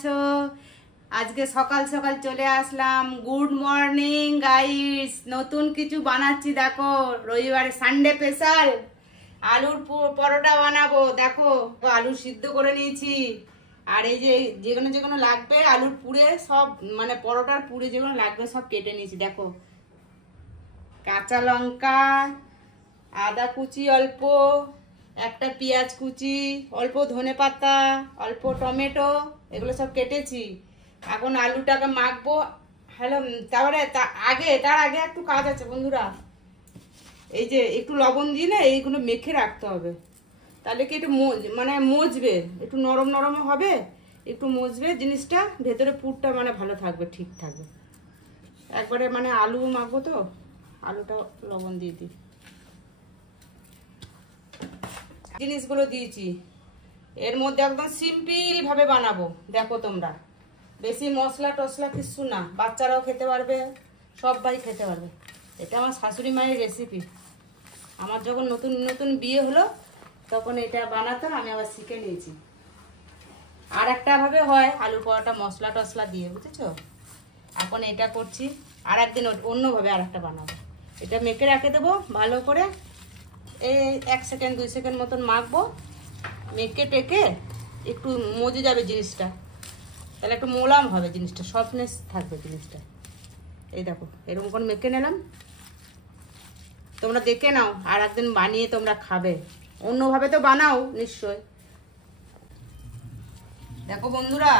আছো? আজকে সকাল সকাল চলে আসলাম। Good morning guys. নতুন কিছু বানাচ্ছি দেখো, রবিবারে সানডে স্পেশাল আলুর পরোটা বানাবো। দেখো আলু সিদ্ধ করে নিয়েছি, আর এই যে যেগুলো যেগুলো লাগবে আলুর পুরে সব মানে পরোটার পুরে যেগুলো লাগবে সব কেটে নিয়েছি। দেখো কাঁচা লঙ্কা, আদা কুচি অল্প, একটা পেঁয়াজ কুচি, অল্প ধনে পাতা, অল্প টমেটো, এগুলো সব কেটেছি। এখন আলুটাকে মাখবো। হ্যালো, তার আগে একটু কাজ আছে বন্ধুরা। এই যে একটু লবণ দিয়ে না এইগুলো মেখে রাখতে হবে, তাহলে কি একটু মানে মজবে, একটু নরম নরম হবে, একটু মজবে জিনিসটা, ভেতরে পুরটা মানে ভালো থাকবে, ঠিক থাকবে। একবারে মানে আলু মাখবো তো, আলুটা লবণ দিয়ে দিই। জিনিসগুলো দিয়েছি এর মধ্যে, একদম সিম্পল ভাবে বানাবো। দেখো তোমরা, বেশি মশলা টসলা কিছু না, বাচ্চারাও খেতে পারবে, সবাই খেতে পারবে। এটা আমার শাশুড়ি মায়ের রেসিপি। আমার যখন নতুন নতুন বিয়ে হলো তখন এটা বানাতাম, আমি আবার শিখে নিয়েছি। আর একটা ভাবে হয় আলু পরোটা মশলা টসলা দিয়ে, বুঝেছো? এখন এটা করছি, আর একদিন অন্যভাবে আর একটা বানাবো। এটা মেখে রেখে দেবো ভালো করে, এই 1 সেকেন্ড 2 সেকেন্ড মতন মাখবো। মেখে টেকে একটু মজে যাবে জিনিসটা, তাহলে একটু মোলাম হবে জিনিসটা, সফটনেস থাকবে জিনিসটা। এই দেখো এরকম করে মেখে নিলাম। তোমরা দেখে নাও, আর একদিন বানিয়ে তোমরা খাবে। অন্যভাবে তো বানাও নিশ্চয়। দেখো বন্ধুরা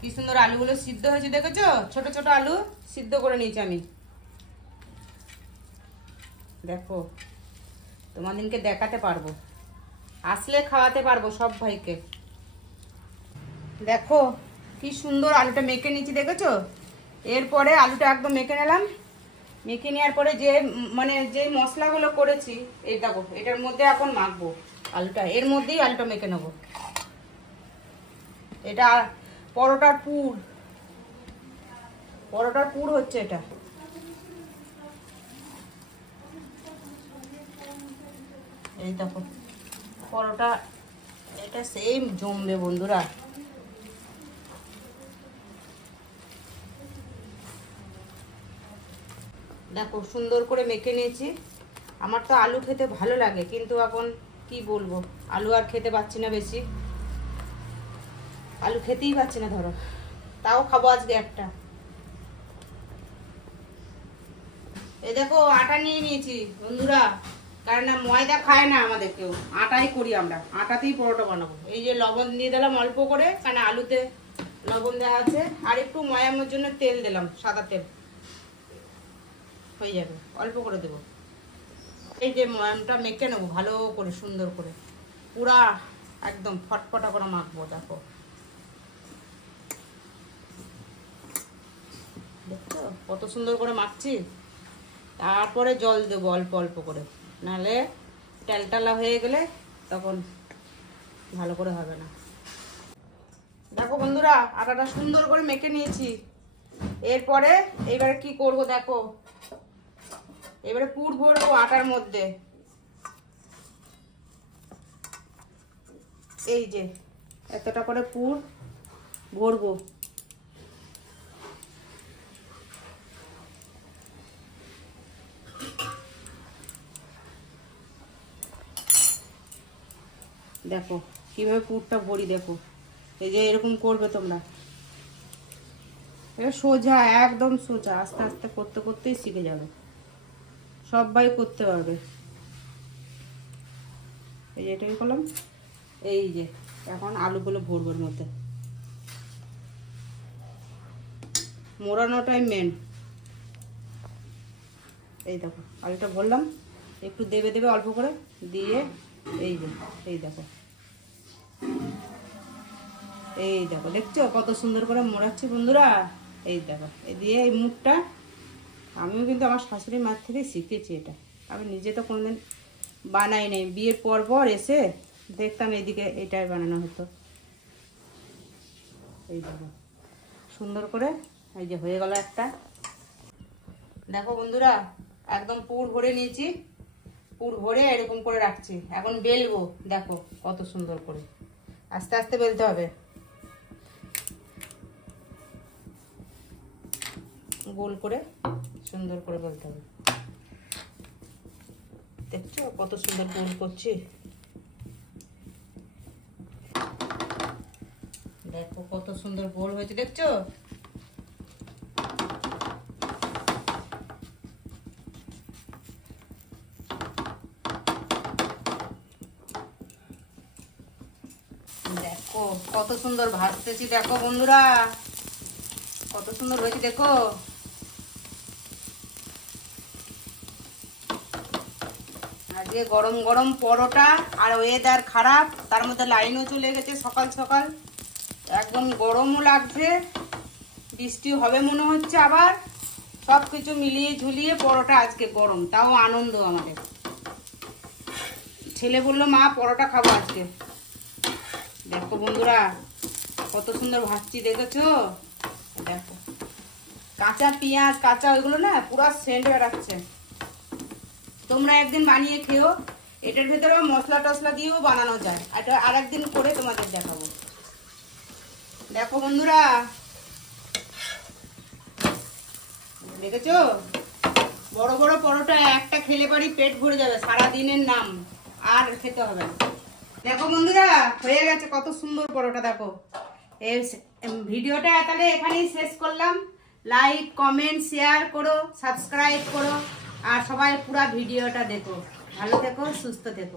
কি সুন্দর আলুগুলো সিদ্ধ হয়েছে, দেখেছো? ছোট ছোট আলু সিদ্ধ করে নিয়েছি আমি। দেখো তোমাদেরকে দেখাতে পারবো, আসলে খাওয়াতে পারবো সব ভাইকে। দেখো কি সুন্দর আলুটা মেখে নিয়েছি, দেখেছো? এরপরে আলুটা একদম মেখে নিলাম। মেখে নেওয়ার পরে যে মশলাগুলো করেছি, এই দেখো এটার মধ্যে এখন মাখবো আলুটা, এর মধ্যেই আলুটা মেখে নেবো। এটা পরোটার পুর হচ্ছে এটা। এই দেখো পরোটা, এটা সেম জমবে বন্ধুরা। দেখো সুন্দর করে মেখে নিয়েছি। আমার তো আলু খেতে ভালো লাগে, কিন্তু এখন কি বলবো, আলু আর খেতে পাচ্ছি না, বেশি আলু খেতেই পাচ্ছি না ধরো। তাও খাবো আজকে একটা। এই দেখো আটা নিয়ে নিয়েছি বন্ধুরা, কারণ না ময়দা খায় না আমাদের কেউ, আটাই করি আমরা, আটাতেই পরোটা বানাবো। এই যে লবণ দিয়ে দিলাম অল্প করে, কারণ আলুতে লবণ দেওয়া আছে, আর একটু ময়ামের জন্য তেল দিলাম, সাদা তেল, হয়ে যাবে, অল্প করে দেবো। এই যে ময়ামটা মেখে নেবো ভালো করে, সুন্দর করে পুরা একদম ফটফটা করে মাখবো। দেখো দেখছো কত সুন্দর করে মাখছি। তারপরে জল দেবো অল্প অল্প করে, নাহলে টালটালা হয়ে গেলে তখন ভালো করে হবে না। দেখো বন্ধুরা আটাটা সুন্দর করে মেখে নিয়েছি। এরপরে এবারে কি করব দেখো, এবারে পুর ভরবো আটার মধ্যে। এই যে এতটা করে পুর ভরবো। দেখো কিভাবে পুরটা ভরি, দেখো এই যে এরকম করবে তোমরা। এটা সোজা, একদম সোজা, আস্তে আস্তে করতে করতেই শিখে যাবে, সবাই করতে পারবে। এই যে এটাই করলাম। এই যে এখন আলুগুলো ভরবার মধ্যে, মোড়ানোটাই মেন। এই দেখো আলুটা ভরলাম, একটু দেবে দেবে অল্প করে দিয়ে, এই যে এই দেখো, এই দেখো দেখছো কত সুন্দর করে মোড়াচ্ছি বন্ধুরা। এই দেখো এই দিয়ে এই মুখটা আমিও কিন্তু আমার শাশুড়ি মার থেকে শিখেছি এটা, আমি নিজে তো কোনোদিন বানাই নাই। বিয়ের পর এসে দেখতাম এইদিকে এটাই বানানো হতো। এই দেখো সুন্দর করে, এই যে হয়ে গেল একটা। দেখো বন্ধুরা একদম পুর ভরে নিয়েছি, পুর ভরে এরকম করে রাখছি। এখন বেলবো, দেখো কত সুন্দর করে, আস্তে আস্তে বেলতে হবে। গোল করে সুন্দর করে বেলতে হবে। দেখছো কত সুন্দর গোল করছি, দেখো কত সুন্দর গোল হয়েছে, দেখছো? দেখো কত সুন্দর ভাজতেছি, দেখো বন্ধুরা কত সুন্দর হয়েছে, দেখো। আজকে গরম গরম পরোটা, আর ওয়েদার খারাপ, তার মধ্যে লাইনও চলে গেছে সকাল সকাল, একদম গরমও লাগছে, বৃষ্টি হবে মনে হচ্ছে আবার। সব কিছু মিলিয়ে ঝুলিয়ে পরোটা আজকে গরম, তাও আনন্দ আমাদের। ছেলে বললো মা পরোটা খাবো আজকে। দেখো বন্ধুরা কত সুন্দর ভাজছি, দেখেছো? দেখো কাঁচা পেঁয়াজ, কাঁচা ওইগুলো না পুরো সেন্ট বেরাচ্ছে। তোমরা একদিন বানিয়ে খেও, এটার ভেতরে মশলা টসলা দিয়েও বানানো যায়, এটা আর একদিন করে তোমাদের দেখাবো। দেখো বন্ধুরা দেখেছো, বড় বড় পরোটা একটা খেলে পারি পেট ভরে যাবে, সারা দিনের নাম আর খেতে হবে না। দেখো বন্ধুরা হয়ে গেছে কত সুন্দর পরোটা। দেখো এই ভিডিওটা তাহলে এখানেই শেষ করলাম। লাইক কমেন্ট শেয়ার করো, সাবস্ক্রাইব করো, আর সবাই পুরো ভিডিওটা দেখো। ভালো থেকো, সুস্থ থেকো।